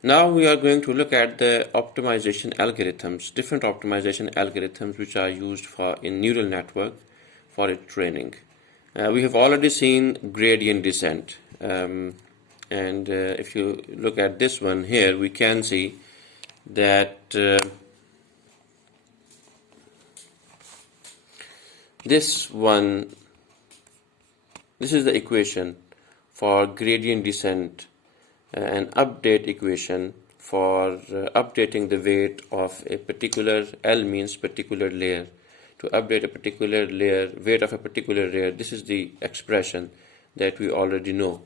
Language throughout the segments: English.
Now we are going to look at the optimization algorithms, different optimization algorithms which are used in neural network for its training. We have already seen gradient descent, and if you look at this one here, we can see that this is the equation for gradient descent, an update equation for updating the weight of a particular, L means particular layer. To update a particular layer, weight of a particular layer, this is the expression that we already know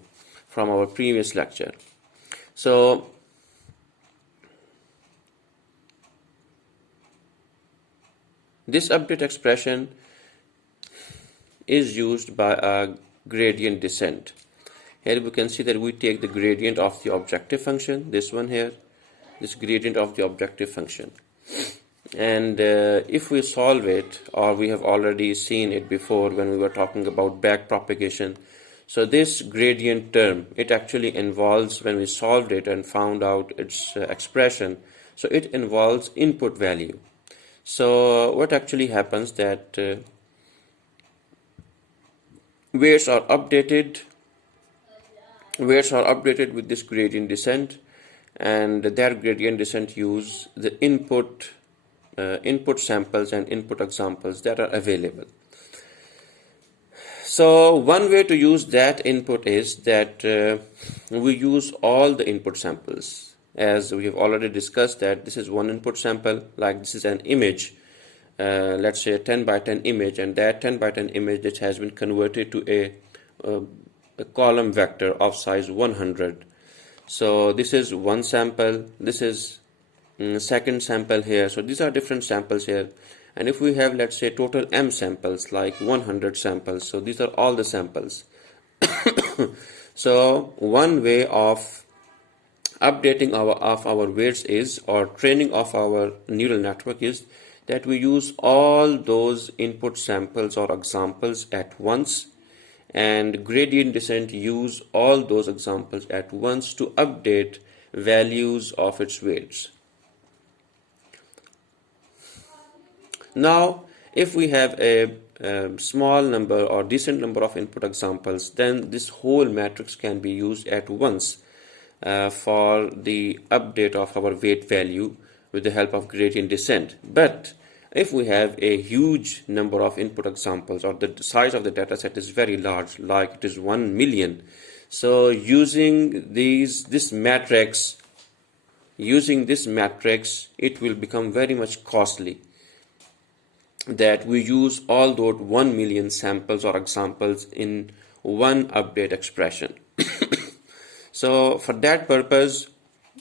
from our previous lecture. So this update expression is used by a gradient descent. Here we can see that we take the gradient of the objective function, this one here, this gradient of the objective function. And if we solve it, or we have already seen it before when we were talking about back propagation, so this gradient term, it actually involves, when we solved it and found out its expression, so it involves input value. So what actually happens that weights are updated with this gradient descent, and that gradient descent use the input samples and input examples that are available. So one way to use that input is that we use all the input samples. As we have already discussed, that this is one input sample, like this is an image, let's say a 10 by 10 image, and that 10 by 10 image that has been converted to a column vector of size 100. So this is one sample, this is second sample here. So these are different samples here, and if we have, let's say, total m samples, like 100 samples, so these are all the samples. So one way of updating our weights is, or training of our neural network is, that we use all those input samples or examples at once, and gradient descent use all those examples at once to update values of its weights. Now, if we have a small number or decent number of input examples, then this whole matrix can be used at once for the update of our weight value with the help of gradient descent. But if we have a huge number of input examples, or the size of the data set is very large, like it is 1 million, so using this matrix, it will become very much costly, that we use all those 1 million samples or examples in one update expression. So for that purpose,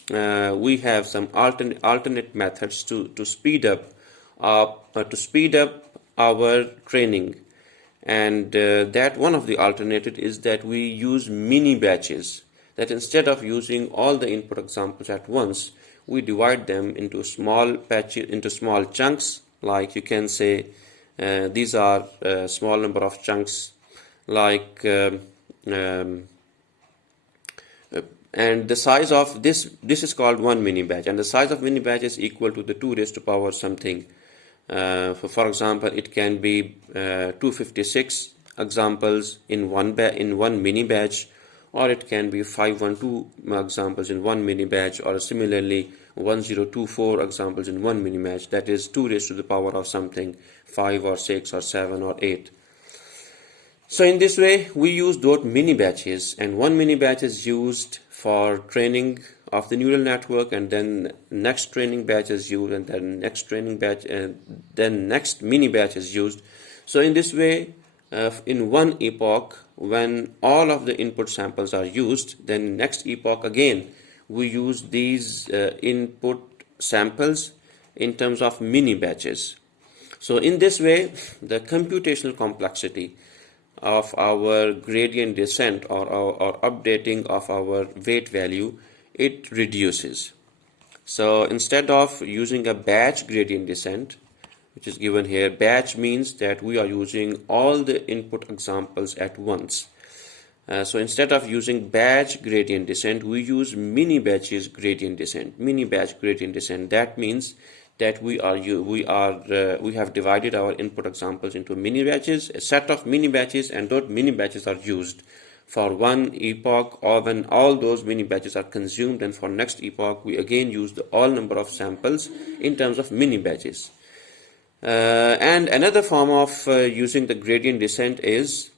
we have some alternate methods to speed up our training, and that one of the alternative is that we use mini batches, that instead of using all the input examples at once, we divide them into small patches, into small chunks, like you can say these are a small number of chunks, like and the size of this is called one mini batch, and the size of mini batch is equal to the 2 raised to power something. For example, it can be 256 examples in one mini batch, or it can be 512 examples in one mini batch, or similarly 1024 examples in one mini batch, that is 2 raised to the power of something, 5 or 6 or 7 or 8. So in this way we use those mini batches, and one mini batch is used for training of the neural network, and then next training batch is used, and then next training batch, and then next mini batch is used. So in this way, in one epoch, when all of the input samples are used, then next epoch again we use these input samples in terms of mini batches. So in this way, the computational complexity of our gradient descent or updating of our weight value, it reduces. So instead of using a batch gradient descent, which is given here, batch means that we are using all the input examples at once. So instead of using batch gradient descent, we use mini batches gradient descent. Mini batch gradient descent. That means that we have divided our input examples into mini batches, a set of mini batches, and those mini batches are used for one epoch, or when all those mini batches are consumed, and for next epoch we again use the all number of samples in terms of mini batches. And another form of using the gradient descent is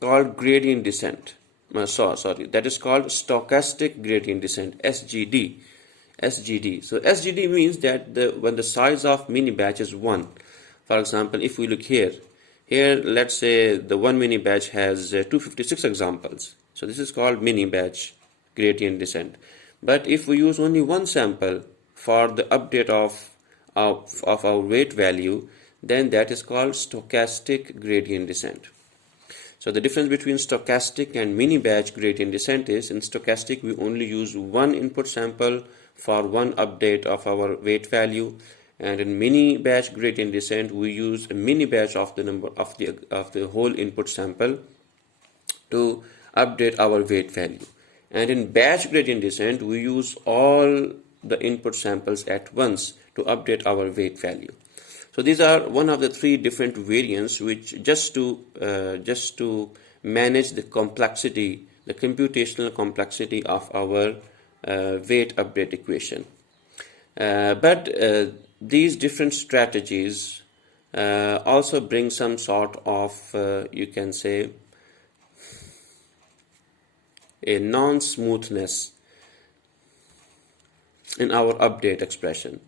called gradient descent. That is called stochastic gradient descent, SGD. SGD. So SGD means that when the size of mini batch is 1. For example, if we look here, let's say the one mini batch has 256 examples. So this is called mini batch gradient descent. But if we use only one sample for the update of our weight value, then that is called stochastic gradient descent. So the difference between stochastic and mini batch gradient descent is, in stochastic we only use one input sample for one update of our weight value, and in mini batch gradient descent we use a mini batch of the number of the whole input sample to update our weight value. And in batch gradient descent we use all the input samples at once to update our weight value. So these are one of the three different variants, which just to manage the complexity, the computational complexity of our weight update equation. But these different strategies also bring some sort of, you can say, a non-smoothness in our update expression.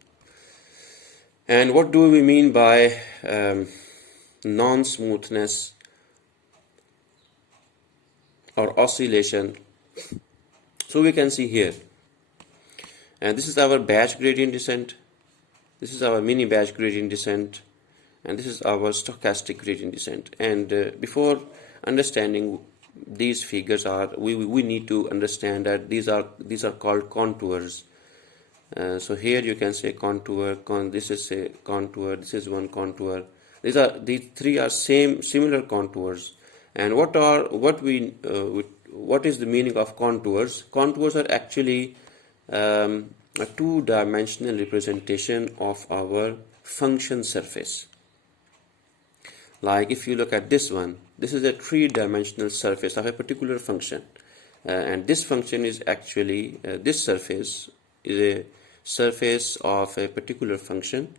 And what do we mean by non-smoothness or oscillation? So we can see here, and this is our batch gradient descent, this is our mini batch gradient descent, and this is our stochastic gradient descent. And before understanding these figures, we need to understand that these are called contours. So here you can say contour, this is a contour, this is one contour. These three are similar contours. And what is the meaning of contours? Contours are actually a two-dimensional representation of our function surface. Like if you look at this one, this is a three-dimensional surface of a particular function, and this function is actually this surface is a surface of a particular function,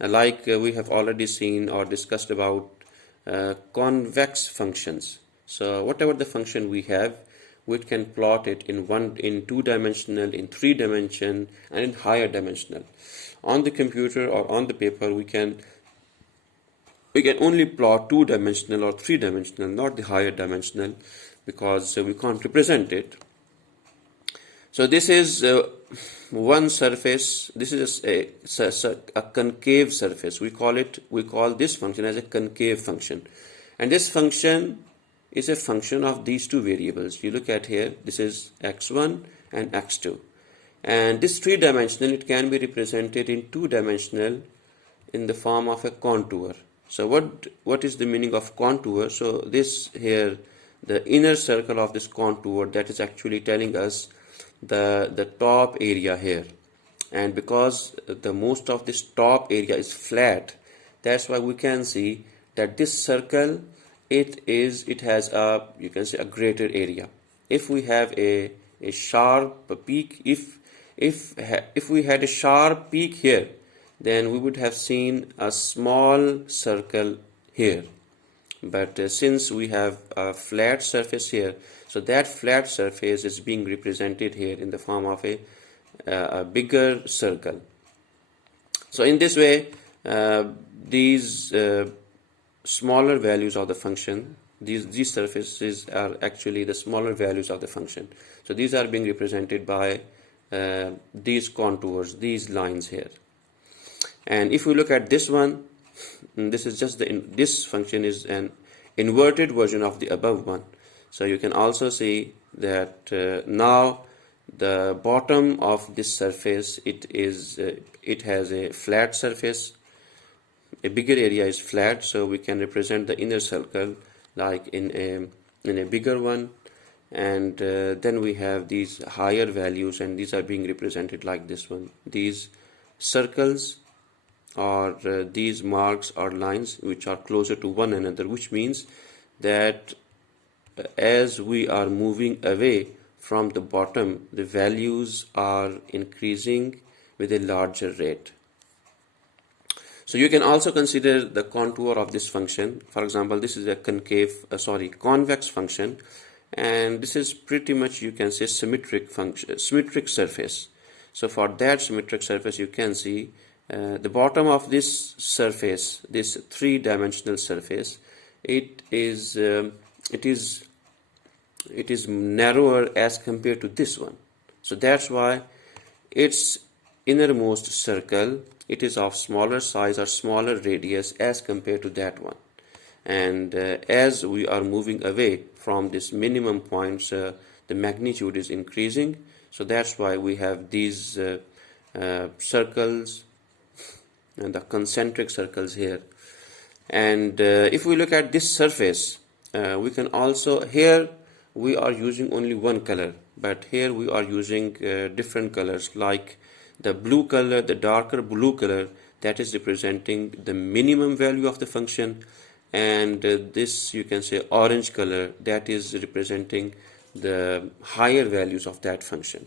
like we have already seen or discussed about convex functions. So whatever the function we have, we can plot it in two-dimensional, in three-dimension, and in higher dimensional. On the computer or on the paper, we can only plot two-dimensional or three-dimensional, not the higher dimensional, because we can't represent it. So this is one surface. This is a concave surface. We call this function as a concave function, and this function is a function of these two variables. You look at here, this is x1 and x2, and this three-dimensional, it can be represented in two-dimensional in the form of a contour. So what is the meaning of contour? So this here, the inner circle of this contour, that is actually telling us the top area here, and because the most of this top area is flat, that's why we can see that this circle, it has a, you can say, a greater area. If we have a sharp peak, if we had a sharp peak here, then we would have seen a small circle here, but since we have a flat surface here, so that flat surface is being represented here in the form of a bigger circle. So in this way, these smaller values of the function, these surfaces are actually the smaller values of the function. So these are being represented by these contours, these lines here. And if we look at this one, this is just this function is an inverted version of the above one. So you can also see that now the bottom of this surface, it has a flat surface. A bigger area is flat, so we can represent the inner circle like in a bigger one. And then we have these higher values, and these are being represented like this one. These circles or these marks or lines which are closer to one another, which means that as we are moving away from the bottom, the values are increasing with a larger rate. So you can also consider the contour of this function. For example, this is a convex function, and this is pretty much, you can say, symmetric surface. So for that symmetric surface, you can see the bottom of this surface, this three-dimensional surface, it is narrower as compared to this one. So that's why its innermost circle, it is of smaller size or smaller radius as compared to that one. And as we are moving away from this minimum points, the magnitude is increasing. So that's why we have these circles and the concentric circles here. And if we look at this surface, we can also, here we are using only one color, but here we are using different colors, like the blue color, the darker blue color, that is representing the minimum value of the function, and this, you can say, orange color, that is representing the higher values of that function.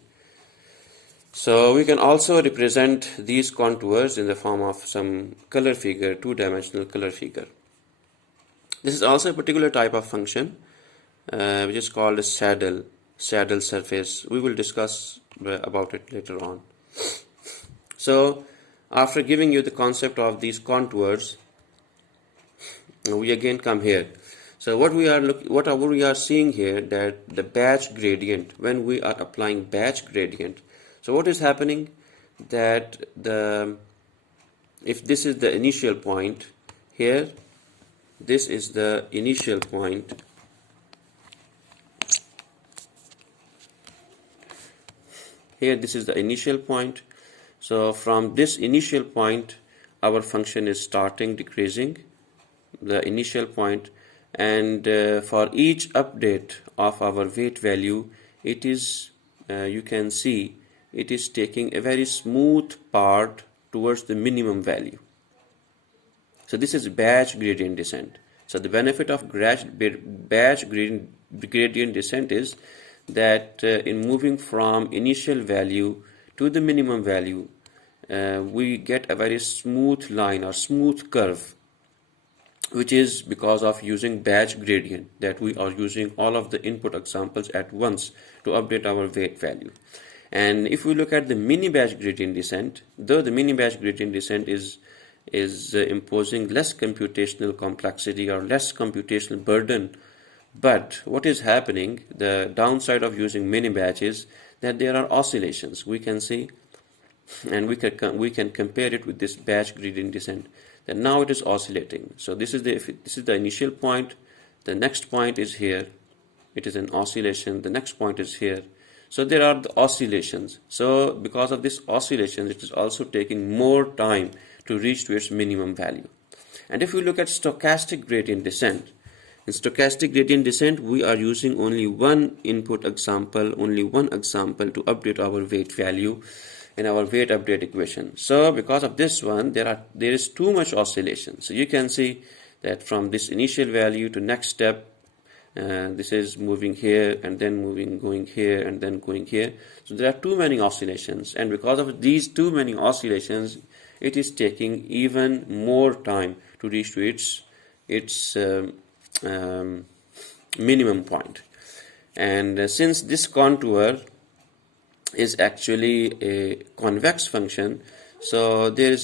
So we can also represent these contours in the form of some color figure, two-dimensional color figure. This is also a particular type of function which is called a saddle surface. We will discuss about it later on. So after giving you the concept of these contours, we again come here. So what we are seeing here, that the batch gradient, when we are applying batch gradient, so what is happening, that if this is the initial point here, this is the initial point, here this is the initial point. So from this initial point, our function is starting decreasing, the initial point, and for each update of our weight value, it is, you can see, it is taking a very smooth part towards the minimum value. So this is batch gradient descent. So the benefit of batch gradient descent is that in moving from initial value to the minimum value, we get a very smooth line or smooth curve, which is because of using batch gradient, that we are using all of the input examples at once to update our weight value. And if we look at the mini batch gradient descent, though the mini batch gradient descent is imposing less computational complexity or less computational burden, but what is happening, the downside of using mini batch is that there are oscillations, we can see, and we can compare it with this batch gradient descent, that now it is oscillating. So this is the initial point, the next point is here, it is an oscillation, the next point is here. So there are the oscillations. So because of this oscillation, it is also taking more time to reach to its minimum value. And if we look at stochastic gradient descent, in stochastic gradient descent, we are using only one input example, only one example to update our weight value in our weight update equation. So because of this one, there is too much oscillation. So you can see that from this initial value to next step, this is moving here and then going here and then going here. So there are too many oscillations, and because of these too many oscillations, it is taking even more time to reach to its minimum point. And since this contour is actually a convex function, so there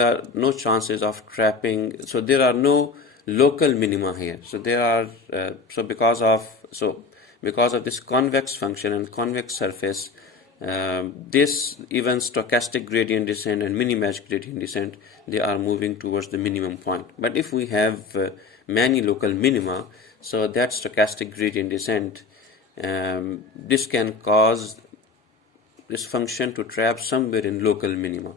are no chances of trapping, so there are no local minima here. So there are because of this convex function and convex surface, this even stochastic gradient descent and minimax gradient descent, they are moving towards the minimum point. But if we have many local minima, so that stochastic gradient descent, this can cause this function to trap somewhere in local minima.